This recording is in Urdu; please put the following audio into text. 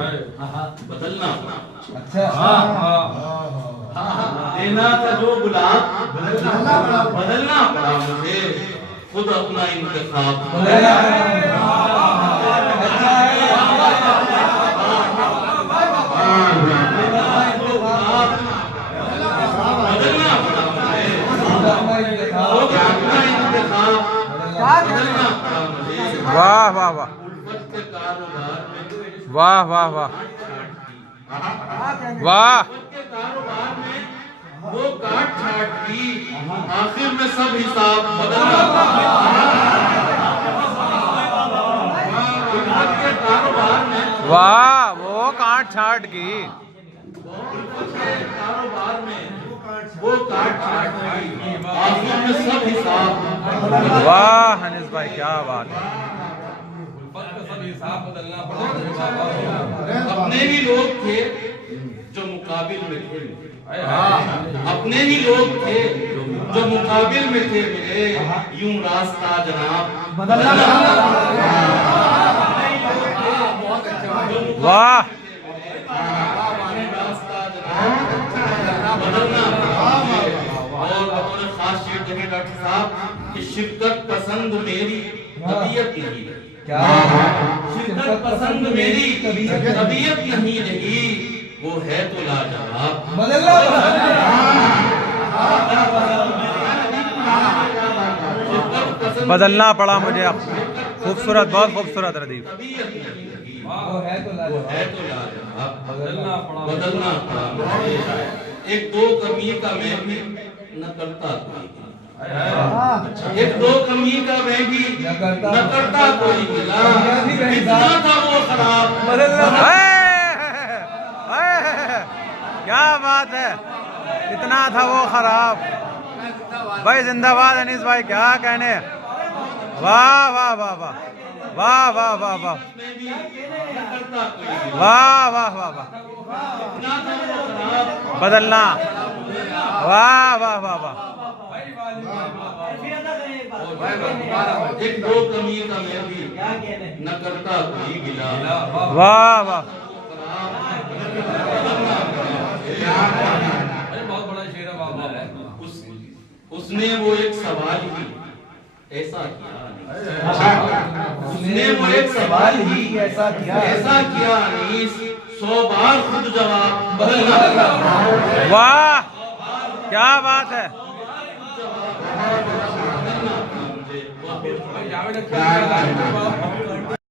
بدلنا اچھا دینا تھا جو گلاب بدلنا پڑا مجھے خود اپنا انتخاب بدلنا پڑا مجھے خود اپنا انتخاب بدلنا پڑا مجھے واہ واہ واہ الفت کے کاروبار میں واہ واہ واہ واہ کے کاروبار میں وہ کاٹ چھاٹ کی آخر میں سب حساب بدلنا کے کاروبار میں واہ وہ کاٹ چھاٹ کی کاروبار میں وہ کاٹ چھاٹ کی آخر میں سب حساب واہ انیس بھائی کیا بات ہے اپنے ہی لوگ تھے جو مقابل میں تھے اپنے ہی لوگ تھے جو مقابل میں تھے میرے یوں راستہ جناب واہ اور بطور خاص شیئر دیکھیں ڈاکٹر صاحب کہ شرکت پسند میری طبیعت نہیں رہی شرکت پسند میری طبیعت نہیں رہی وہ ہے تو لاجواب بدلنا پڑا مجھے اب خوبصورت بہت خوبصورت ردیف طبیعت نہیں رہی وہ ہے تو لاجواب بدلنا پڑا مجھے ایک دو کمی کا میں بھی نہ کرتا کوئی ایک دو کمی کا میں بھی نہ کرتا کوئی گلا اتنا تھا وہ خراب کیا بات ہے اتنا تھا وہ خراب بھائی زندہ باد انیس بھائی کیا کہنے واہ واہ واہ واہ واہ واہ واہ واہ واہ واہ واہ واہ بدلنا واہ واہ واہ واہ ایک دو کمی کا میں بھی نہ کرتا کوئی گلا واہ واہ اس نے وہ ایک سوال ہی ایسا کیا اس نے وہ ایک سوال ہی ایسا کیا انیس 100 بار خود جواب بدلنا واہ کیا بات ہے